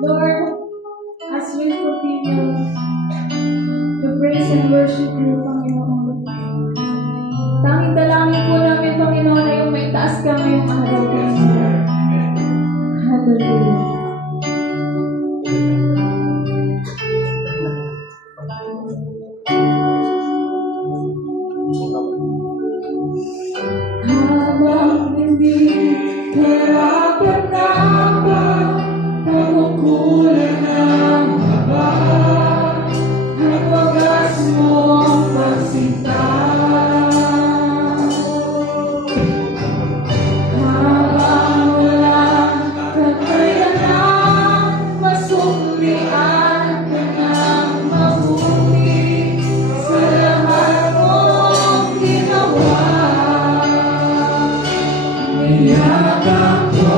Lord, as we continue to praise and worship you, Panginoon, tanging dalangin po namin, Panginoon, na yung may taas ka ngayong araw, Panginoon. Hallelujah. Habang hindi narapat-dapat, pagkukulan ng haba, at wagas mo ang pagsinta. Habang walang kakayanan, masuklian ka ng mabuti sa lahat mong ginawa. Niyakap mo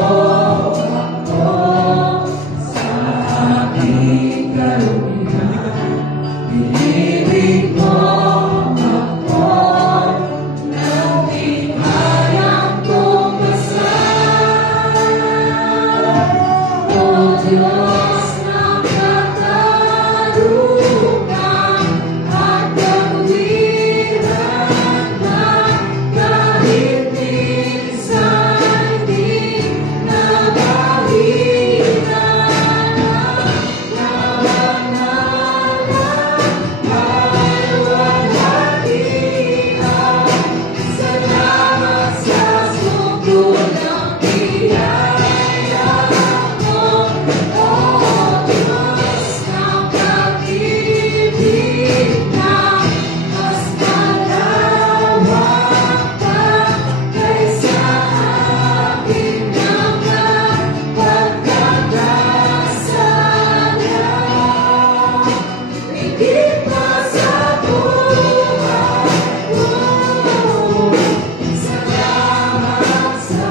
ako sa aking kaluhihan. Pinibig mo ako nang di kayang tumasan. O Diyos ng katarungan at kawiran na kahit minsan di nabawiran ay walang iyan. Salamat sa sugulang biyaya mo, O Diyos ng pag-ibig na mas malawak pa kaysa aking mga pagkakasala. Higit pa sa buhay ko, salamat sa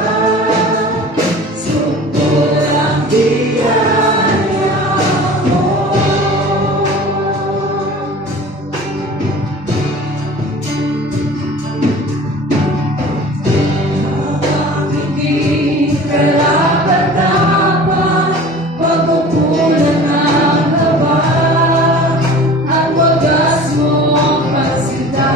sugulang biyaya mo. Habang hindi karapat-dapat, pagkukulan ng haba, at wagas mo ang pagsinta.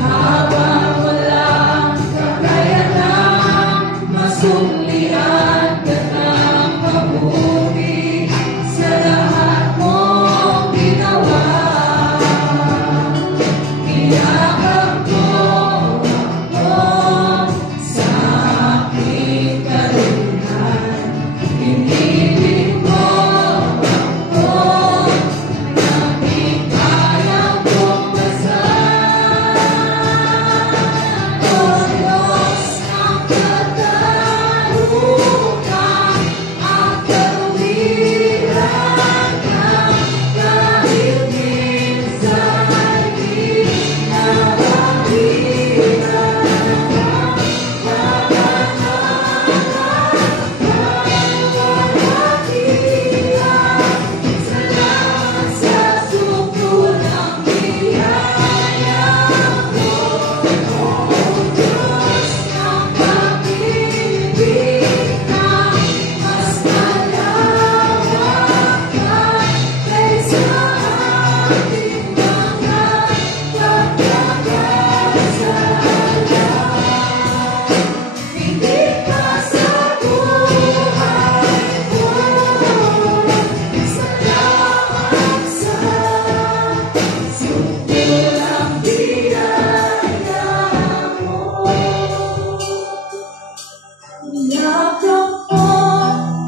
Habang walang kakayanan, masuklian ka ng mabuti sa lahat mong ginawa. Niyakap mo ako sa aking kaluhihan. Pinibig mo ako nang di kayang tumasan. O Diyos ng katarungan at kawiran na kahit minsan di nabawiran. Salamat sa sugulang biyaya mo, O Diyos ng pag-ibig na mas malawak pa kaysa ating mga pagkakasala. Higit pa sa buhay ko, salamat sa sugulang biyaya mo. Niyakap mo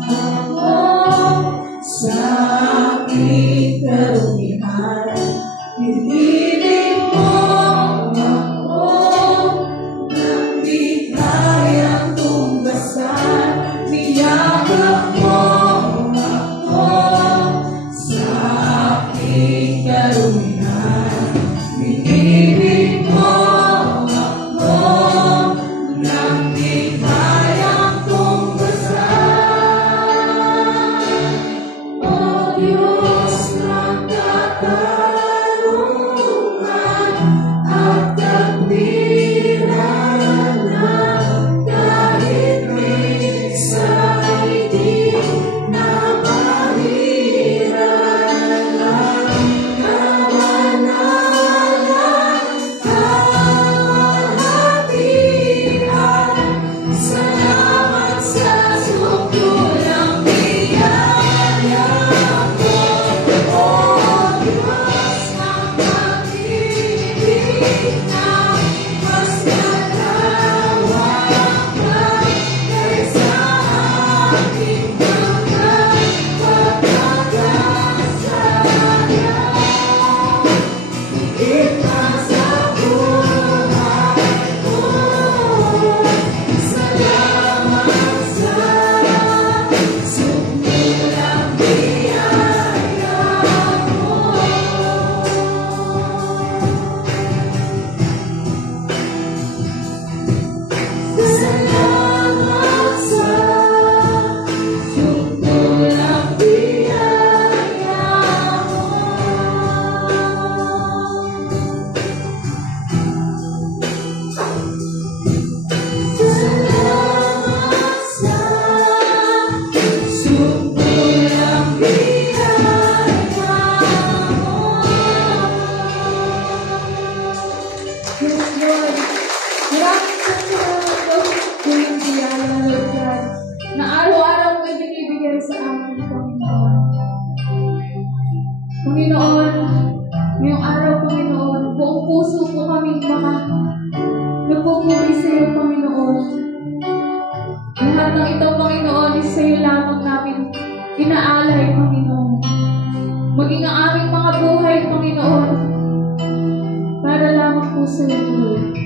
ako sa aking kaluhihan. Pinibig mo ako nang di kayang tumbasan. Niyakap mo ako sa aking kaluhihan. Pinibig mo ako nang di kayang tumbasan. O Diyos ng katarungan at kawiran na kahit minsan habang ito, Panginoon, is sa'yo lamang namin inaalay, Panginoon. Maging ang aming mga buhay, Panginoon, para lamang po sa'yo, Lord.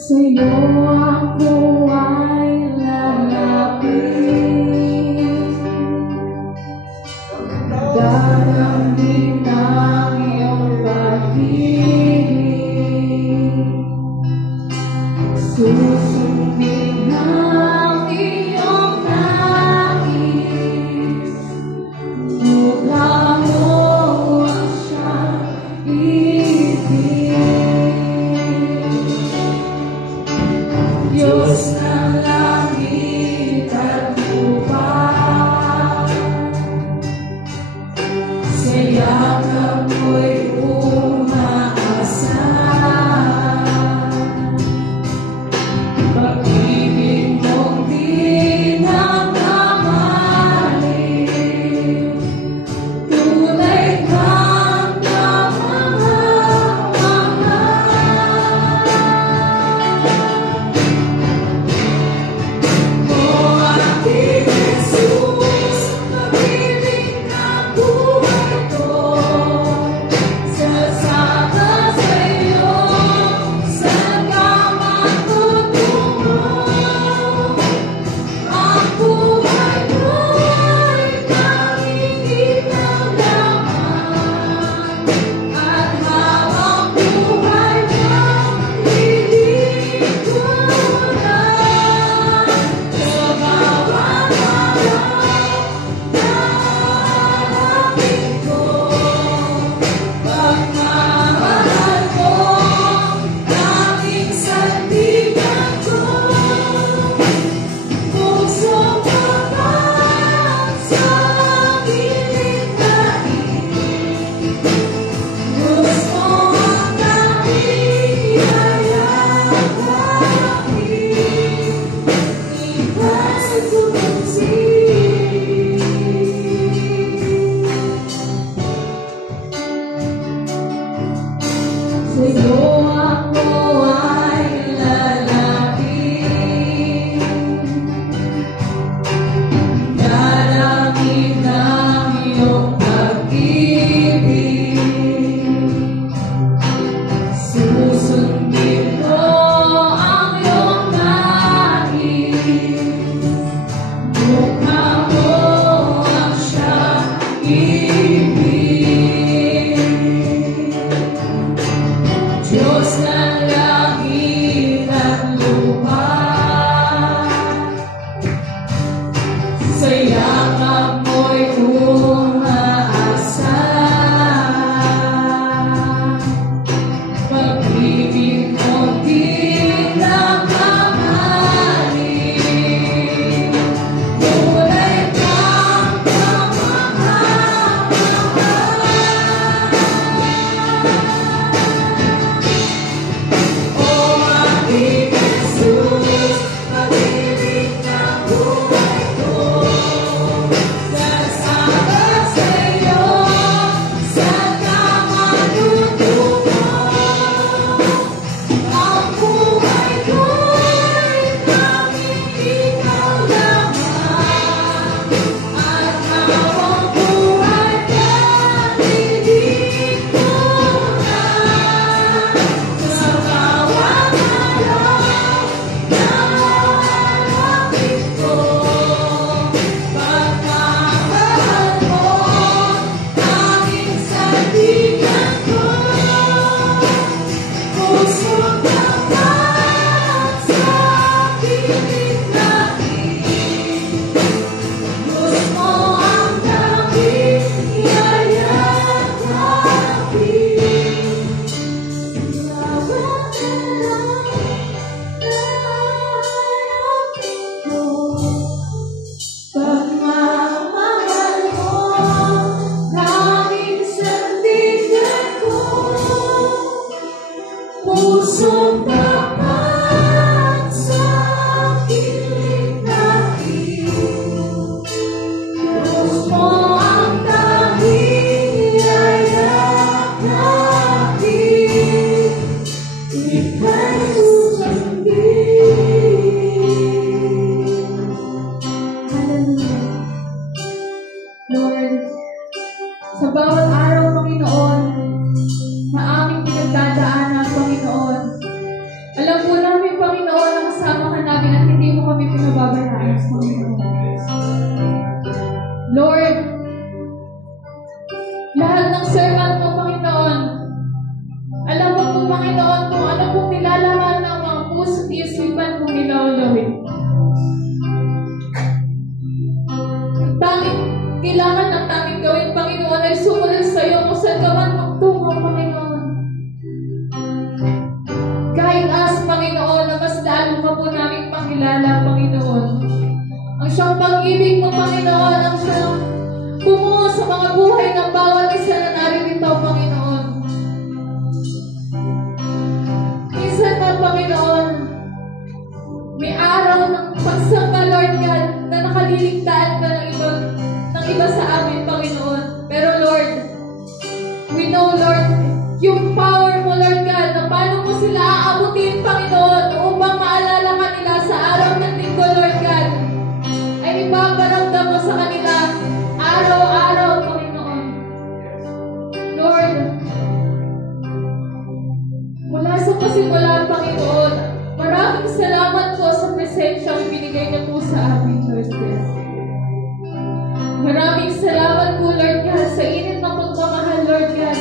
Sa'yo ako ay lalapit, darangin ang iyong pag-ibig, susundin ang iyong nais, mukha mo ang siyang ibig. Diyos ng langit at lupa, sa yakap mo'y umaasa. Pag-ibig mong di nagkamali, tunay kang kamangha-mangha. O aking Jesus, pag-ibig ng buhay ko, sasama sa'yo, saan ka matutungo. Ang buhay ko'y nanginginig naman, at habang buhay mong lilingkuran, sa bawat araw, darapin ko, pagmamahal ko, tanging sandigan ko, pusong kapal sa gilid daig. Diyos mo ang tanging yayakapin, iwan sa tutusin. Sa'yo ako ay lalapit, darangin ang iyong pag-ibig, susundin ko ang iyong nais, mukha mo ang siyang ibig. Diyos ng langit at lupa, sa yakap mo'y umaasa. Pag-ibig mo di nagkamali, tunay kang kamangha-mangha. pag-ibig mo, Panginoon, ang siyang bumuo sa mga buhay ng bawat isa na naririto, Panginoon. Minsan na, Panginoon, may araw ng pagsamba, Lord God, na nakaliligtaan ka ng iba sa amin, Panginoon. Pero Lord, we know, Lord, yung power mo, Lord God, na paano mo sila aabutin, Panginoon, upang maalala ka nila sa araw ng linggo, Lord God, ay ipaparamdam mo sa kanila araw-araw, Panginoon. Lord, mula sa pasimula, Panginoon, maraming salamat po sa presensyang binigay niyo po sa amin, Lord God. Maraming salamat po, Lord God, sa init ng pagmamahal, Lord God,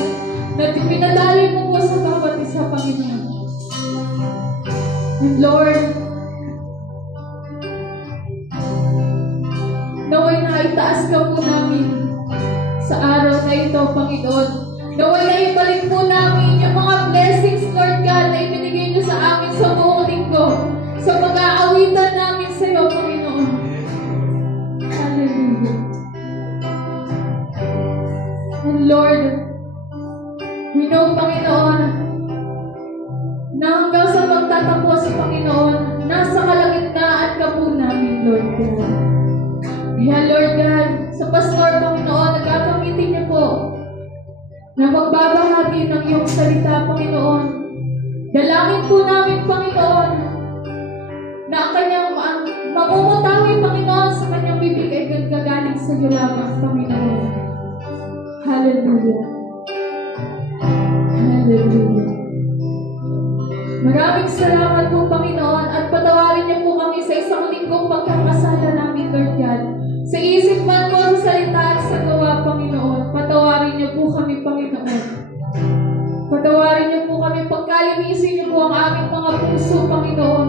na pinadali mo po sa bawat isa, Panginoon. And Lord, naway na itaas ka po namin sa araw na ito, Panginoon. Naway na ibalik po namin yung mga blessings, Lord God, na ibinigay niyo sa amin sa buong linggo, sa pag-aawitan namin sa iyo, Panginoon. Hallelujah. And Lord, we know, Panginoon, na hanggang sa magtatapos sa Panginoon, nasa kalagitnaan ka po namin, Lord God. Kaya, Lord God, sa pastor, Panginoon, nagagamitin niyo po na magbabahagi ng iyong salita, Panginoon. Dalangin po namin, Panginoon, na ang kanyang mamumutawi, Panginoon, sa kanyang bibig ay gagaling sa iyo lamang, Panginoon. Hallelujah. Hallelujah. Maraming salamat po, Panginoon, at patawarin niyo po kami sa isang linggong pagkakasala namin, Lord God. Sa isip man po, sa salita at sa gawa, Panginoon, patawarin niyo po kami, Panginoon. Patawarin niyo po kami, pagkalinisin niyo po ang aming mga puso, Panginoon.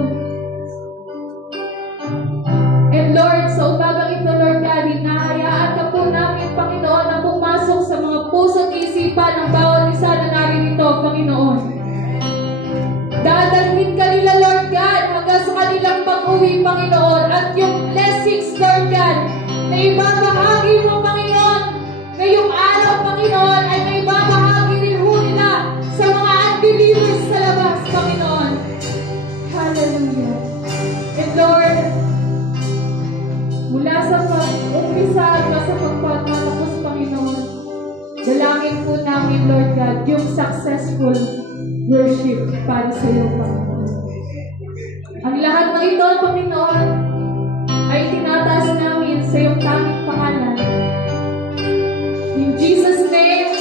And Lord, sa umagang ito, Lord God, hinahayaan ka po namin, Panginoon, na pumasok sa mga puso at isipan ng bawat isa na naririto, Panginoon. Dadalhin ka nila, Lord God, hanggang sa kanilang pag-uwi, Panginoon, at yung blessings, Lord God, na ibabahagi mo, Panginoon, ngayong araw, Panginoon, ay may ibabahagi rin ho nila sa mga unbelievers sa labas, Panginoon. Hallelujah. And Lord, mula sa pag-umpisa at sa pagpatapos, Panginoon, dalangin po namin, Lord God, yung successful worship para sa iyo, Panginoon. Ang lahat ng ito, Panginoon, ay tinataas namin sa iyong tanging pangalan. In Jesus' name,